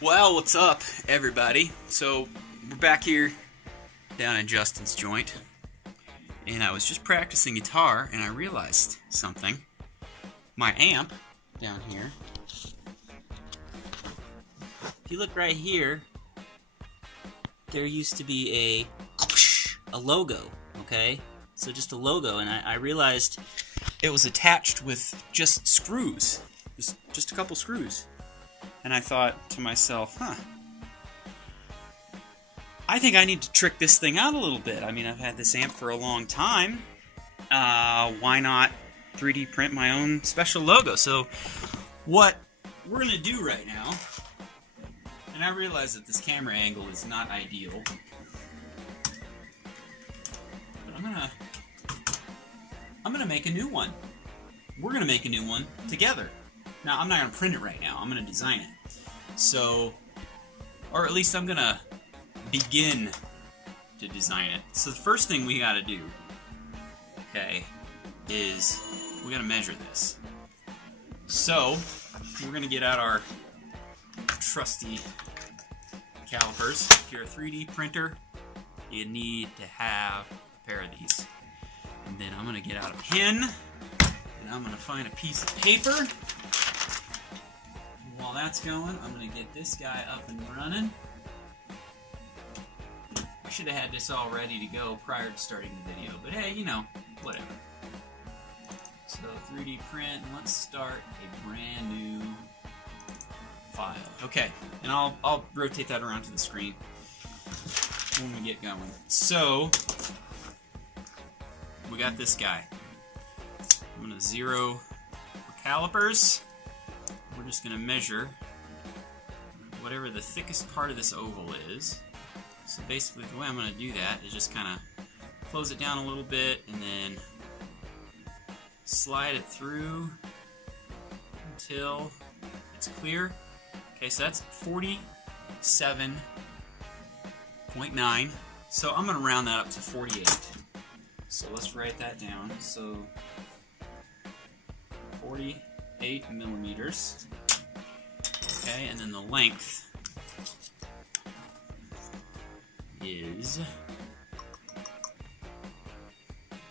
Well, what's up, everybody? So, we're back here down in Justin's joint, and I was just practicing guitar, and I realized something. My amp down here, if you look right here, there used to be a logo, okay? So just a logo, and I realized it was attached with just screws, just a couple screws. And I thought to myself, I think I need to trick this thing out a little bit. I mean, I've had this amp for a long time. Why not 3D print my own special logo? So what we're going to do right now, and I realize that this camera angle is not ideal, but I'm gonna make a new one. We're going to make a new one together. Now, I'm not going to print it right now. I'm going to design it. So, or at least I'm going to begin to design it. So the first thing we got to do, okay, is we got to measure this. So, we're going to get out our trusty calipers. If you're a 3D printer, you need to have a pair of these. And then I'm going to get out a pen, and I'm going to find a piece of paper. While that's going, I'm going to get this guy up and running. I should have had this all ready to go prior to starting the video, but hey, you know, whatever. So 3D print, and let's start a brand new file. Okay, and I'll rotate that around to the screen when we get going. So, we got this guy. I'm going to zero the calipers. We're just going to measure whatever the thickest part of this oval is. So basically the way I'm going to do that is just kind of close it down a little bit and then slide it through until it's clear. Okay, so that's 47.9. So I'm going to round that up to 48. So let's write that down. So 48 millimeters. Okay, and then the length is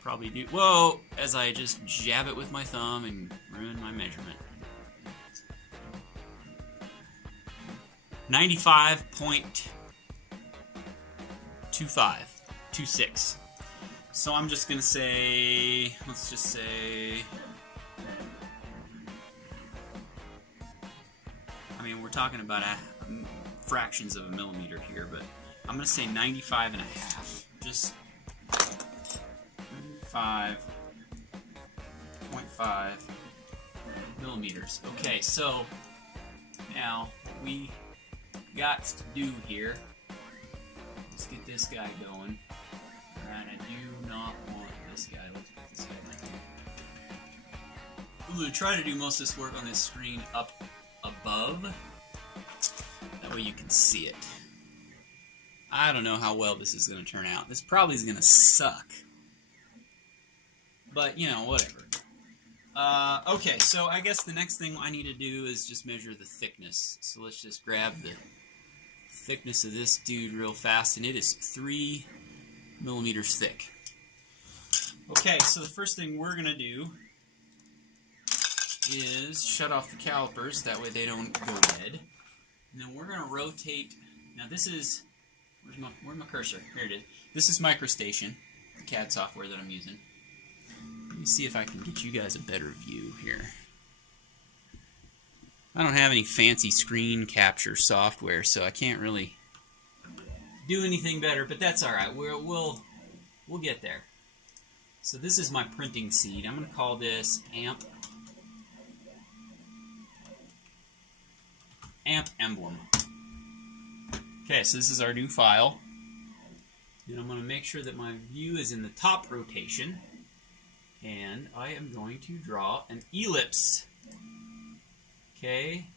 probably do whoa as I just jab it with my thumb and ruin my measurement. 95.26. So I'm just gonna say, let's just say, I mean, we're talking about fractions of a millimeter here, but I'm going to say 95 and a half. Just 95.5 millimeters. Okay, so now what we got to do here, let's get this guy going. Alright, I do not want this guy. Let's put this guy like that. I'm going to try to do most of this work on this screen up above. That way you can see it. I don't know how well this is going to turn out. This probably is going to suck. But, you know, whatever. Okay, so I guess the next thing I need to do is just measure the thickness. So let's just grab the thickness of this dude real fast, and it is 3 millimeters thick. Okay, so the first thing we're going to do is shut off the calipers, that way they don't go dead. And then we're going to rotate. Now this is, where's my cursor? Here it is. This is microstation, the CAD software that I'm using. Let me see if I can get you guys a better view here. I don't have any fancy screen capture software, so I can't really do anything better, but that's alright. We'll get there. So this is my printing seed. I'm going to call this amp emblem. Okay, so this is our new file. And I'm going to make sure that my view is in the top rotation. And I am going to draw an ellipse. Okay,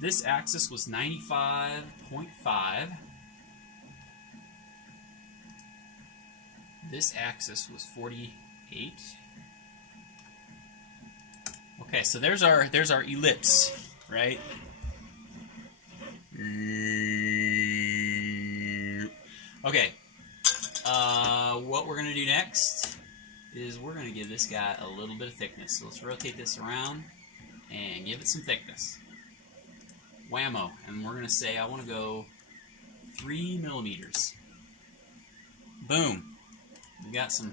this axis was 95.5. This axis was 48. Okay, so there's our ellipse. right? Okay. What we're going to do next is we're going to give this guy a little bit of thickness. So let's rotate this around and give it some thickness. Whammo. And we're going to say I want to go 3 millimeters. Boom. We got some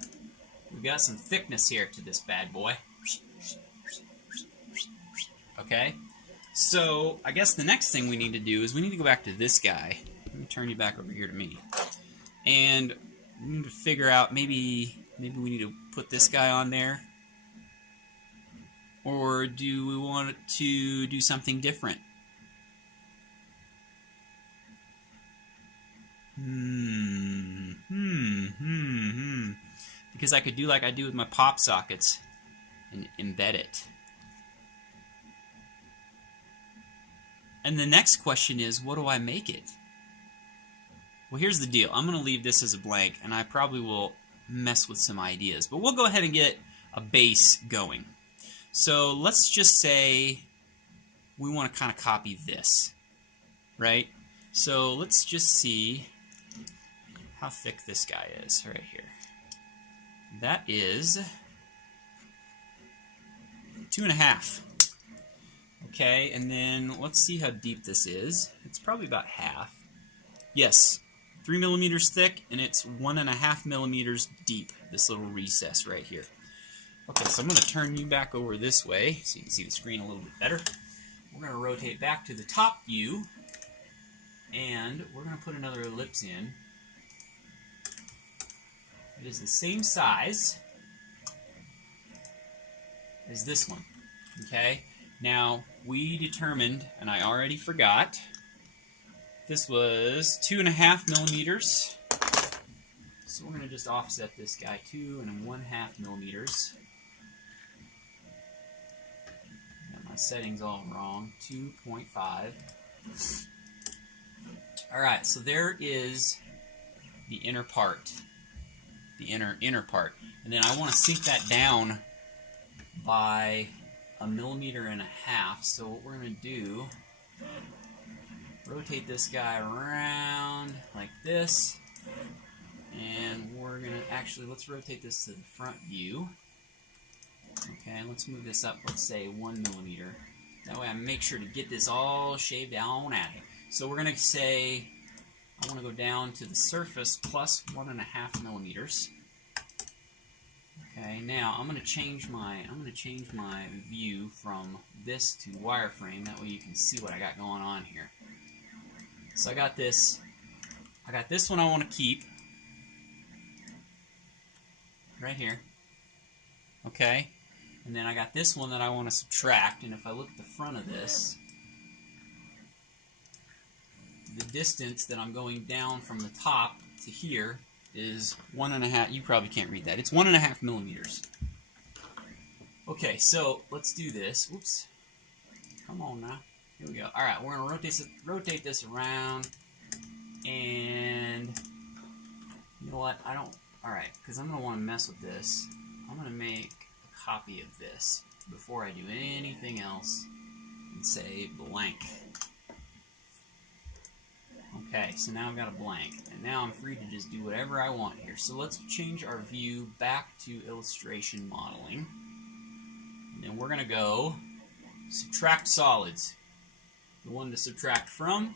thickness here to this bad boy. Okay? So, I guess the next thing we need to do is we need to go back to this guy. Let me turn you back over here to me. And we need to figure out, maybe we need to put this guy on there. Or do we want to do something different? Because I could do like I do with my pop sockets and embed it. And the next question is, what do I make it? Well, here's the deal. I'm going to leave this as a blank, and I probably will mess with some ideas. But we'll go ahead and get a base going. So let's just say we want to kind of copy this, right? So let's just see how thick this guy is right here. That is 2.5. Okay, and then let's see how deep this is. It's probably about half. Yes, 3 millimeters thick, and it's 1.5 millimeters deep, this little recess right here. Okay, so I'm going to turn you back over this way so you can see the screen a little bit better. We're going to rotate back to the top view, and we're going to put another ellipse in. It is the same size as this one. Okay? Now, we determined, and I already forgot, this was 2.5 millimeters. So we're going to just offset this guy 2.5 millimeters. Got my settings all wrong. 2.5. Alright, so there is the inner part. The inner part. And then I want to sink that down by 1.5 millimeters. So what we're going to do, rotate this guy around like this, and we're going to actually, let's rotate this to the front view. Okay, and let's move this up, let's say 1 millimeter. That way I make sure to get this all shaved down at it. So we're going to say I want to go down to the surface plus 1.5 millimeters. Okay, now I'm going to change my view from this to wireframe. That way you can see what I got going on here. So I got this one I want to keep right here. Okay, and then I got this one that I want to subtract. And if I look at the front of this, the distance that I'm going down from the top to here is 1.5. You probably can't read that. It's 1.5 millimeters. Okay, so let's do this. Whoops. Come on now. Here we go. All right, we're gonna rotate this around, and you know what? I don't. All right, because I'm gonna want to mess with this. I'm gonna make a copy of this before I do anything else, and say blank. Okay, so now I've got a blank, and now I'm free to just do whatever I want here. So let's change our view back to illustration modeling. And then we're going to go subtract solids. The one to subtract from,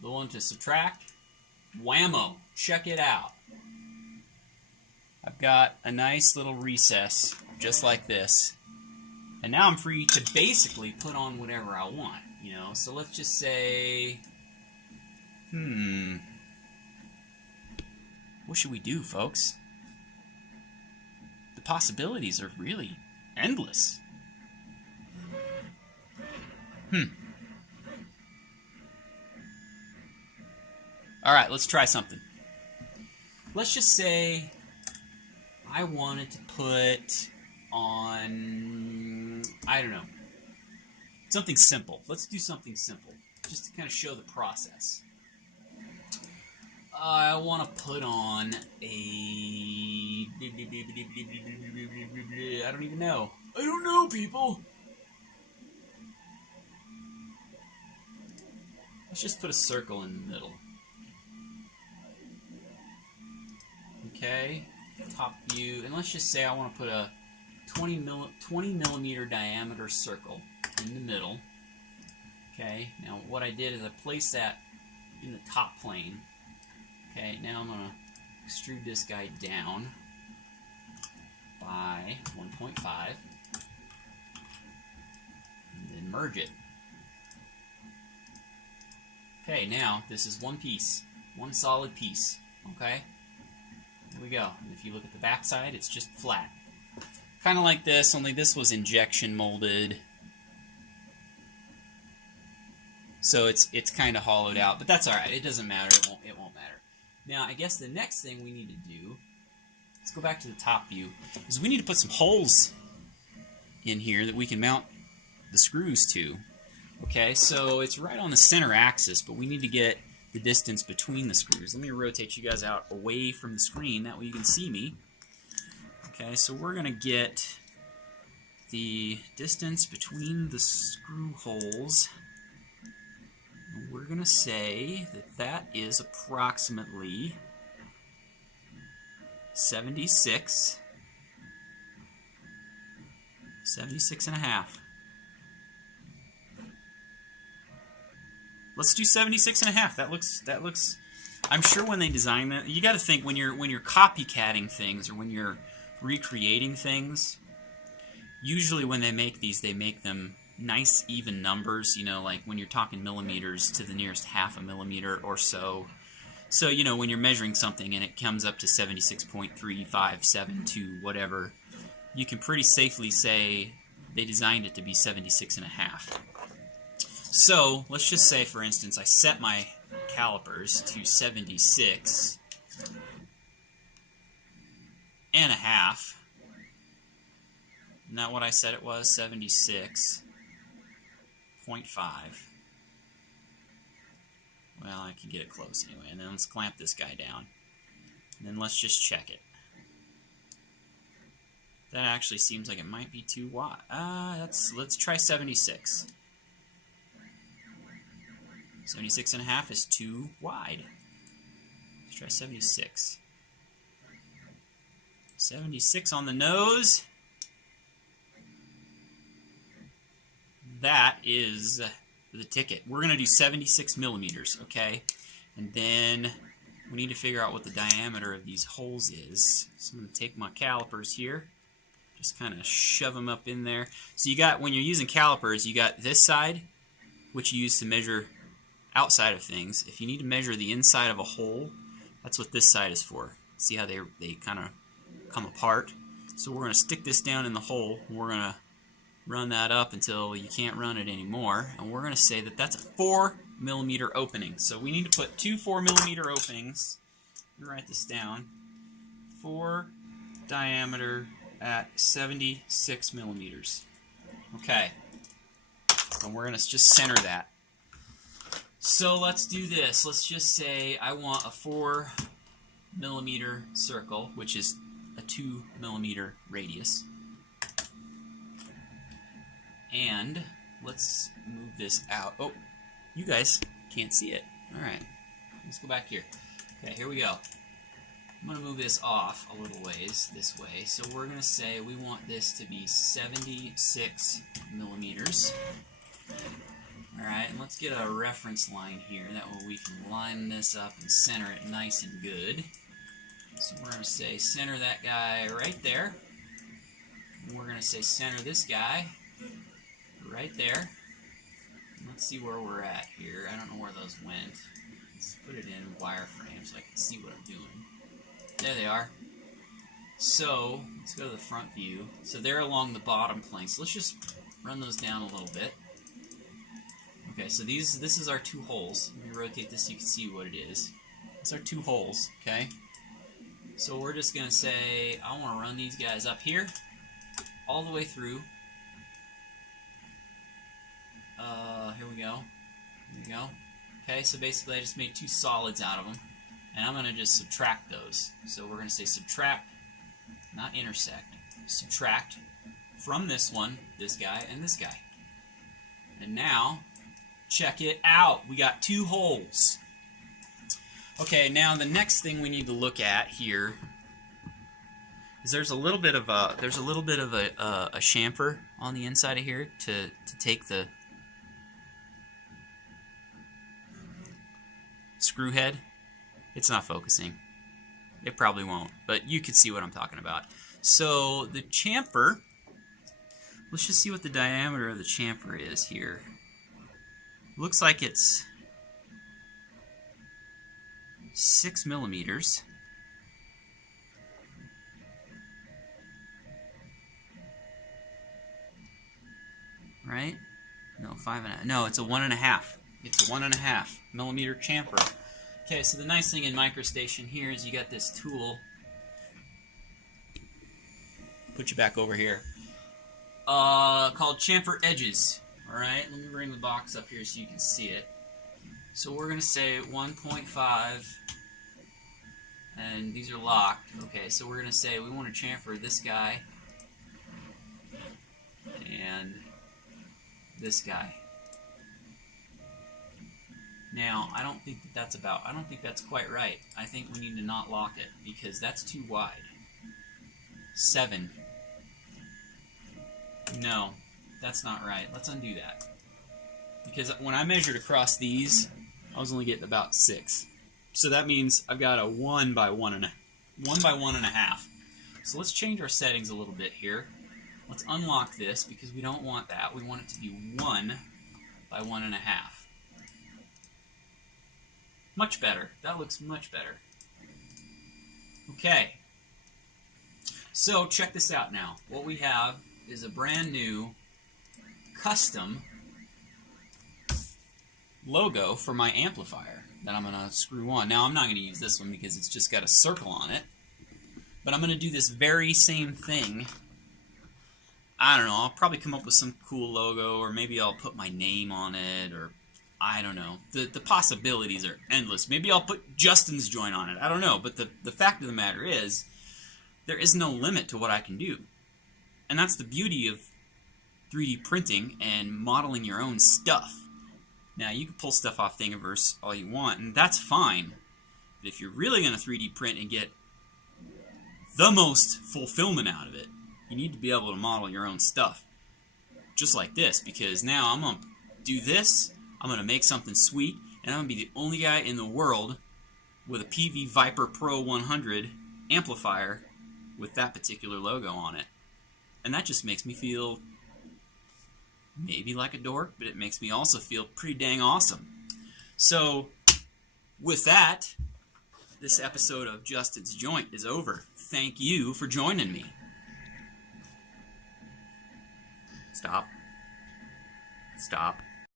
the one to subtract, whammo, check it out. I've got a nice little recess, just like this. And now I'm free to basically put on whatever I want, you know. So let's just say, what should we do, folks? The possibilities are really endless. Alright, let's try something. Let's just say I wanted to put on, I don't know, something simple. Let's do something simple, just to kind of show the process. I want to put on a, I don't even know. I don't know, people. Let's just put a circle in the middle. Okay, top view, and let's just say I want to put a 20 millimeter diameter circle in the middle. Okay, now what I did is I placed that in the top plane. Okay, now I'm going to extrude this guy down by 1.5 and then merge it. Okay, now this is one piece, one solid piece. Okay, here we go. And if you look at the back side, it's just flat. Kind of like this, only this was injection molded. So it's kind of hollowed out, but that's all right. It doesn't matter. It won't matter. Now, I guess the next thing we need to do, let's go back to the top view, is we need to put some holes in here that we can mount the screws to. Okay, so it's right on the center axis, but we need to get the distance between the screws. Let me rotate you guys out away from the screen, that way you can see me. Okay, so we're going to get the distance between the screw holes. And we're going to say that that is approximately 76 and a half. Let's do 76 and a half. That looks I'm sure when they design that, you got to think when you're copycatting things or when you're recreating things, usually when they make these, they make them nice even numbers, you know, like when you're talking millimeters to the nearest half a millimeter or so. So, you know, when you're measuring something and it comes up to 76.3572, whatever, you can pretty safely say they designed it to be 76 and a half. So, let's just say, for instance, I set my calipers to 76 and a half. Isn't that what I said it was? 76.5. Well, I can get it close anyway. And then let's clamp this guy down. And then let's just check it. That actually seems like it might be too wide. Let's try 76. 76 and a half is too wide. Let's try 76. 76 on the nose. That is the ticket. We're going to do 76 millimeters, okay? And then we need to figure out what the diameter of these holes is. So I'm going to take my calipers here. Just kind of shove them up in there. So you got, when you're using calipers, you got this side, which you use to measure outside of things. If you need to measure the inside of a hole, that's what this side is for. See how they kind of come apart? So we're going to stick this down in the hole, and we're going to run that up until you can't run it anymore, and we're going to say that that's a 4 millimeter opening. So we need to put two 4 millimeter openings. Let me write this down. 4 diameter at 76 millimeters. Okay. And we're going to just center that. So let's do this. Let's just say I want a 4 millimeter circle, which is a 2 millimeter radius. And let's move this out. Oh, you guys can't see it. Alright, let's go back here. Okay, here we go. I'm going to move this off a little ways this way. So we're going to say we want this to be 76 millimeters. Alright, and let's get a reference line here. That way we can line this up and center it nice and good. So we're going to say center that guy right there. And we're going to say center this guy right there. And let's see where we're at here. I don't know where those went. Let's put it in wireframe so I can see what I'm doing. There they are. So let's go to the front view. So they're along the bottom plane. So let's just run those down a little bit. Okay, so this is our two holes. Let me rotate this so you can see what it is. These are two holes, okay? So we're just going to say, I want to run these guys up here, all the way through. Here we go. Here we go. Okay, so basically I just made two solids out of them. And I'm going to just subtract those. So we're going to say subtract, not intersect. Subtract from this one, this guy, and this guy. And now, Check it out. We got 2 holes. Okay, now the next thing we need to look at here is there's a little bit of a chamfer on the inside of here to take the screw head. It's not focusing. It probably won't, but you can see what I'm talking about. So the chamfer, let's just see what the diameter of the chamfer is here. Looks like it's 6 millimeters. Right? No, 5.5. No, it's a 1.5. It's a 1.5 millimeter chamfer. Okay, so the nice thing in microstation here is you got this tool. Put you back over here. Called chamfer edges. Alright, let me bring the box up here so you can see it. So we're going to say 1.5, and these are locked. Okay, so we're going to say we want to chamfer this guy and this guy. Now, I don't think that's quite right. I think we need to not lock it because that's too wide. 7. No, that's not right. Let's undo that. Because when I measured across these, I was only getting about 6. So that means I've got a 1 by 1.5. So let's change our settings a little bit here. Let's unlock this because we don't want that. We want it to be 1 by 1.5. Much better. That looks much better. Okay. So check this out now. What we have is a brand new custom logo for my amplifier that I'm going to screw on. Now I'm not going to use this one because it's just got a circle on it. But I'm going to do this very same thing. I don't know. I'll probably come up with some cool logo, or maybe I'll put my name on it, or I don't know. The possibilities are endless. Maybe I'll put Justin's joint on it. I don't know. But the fact of the matter is, there is no limit to what I can do. And that's the beauty of 3D printing and modeling your own stuff. Now, you can pull stuff off Thingiverse all you want, and that's fine. But if you're really going to 3D print and get the most fulfillment out of it, you need to be able to model your own stuff. Just like this, because now I'm going to do this, I'm going to make something sweet, and I'm going to be the only guy in the world with a PV Viper Pro 100 amplifier with that particular logo on it. And that just makes me feel maybe like a dork, but it makes me also feel pretty dang awesome. So, with that, this episode of Justin's Joint is over. Thank you for joining me. Stop. Stop.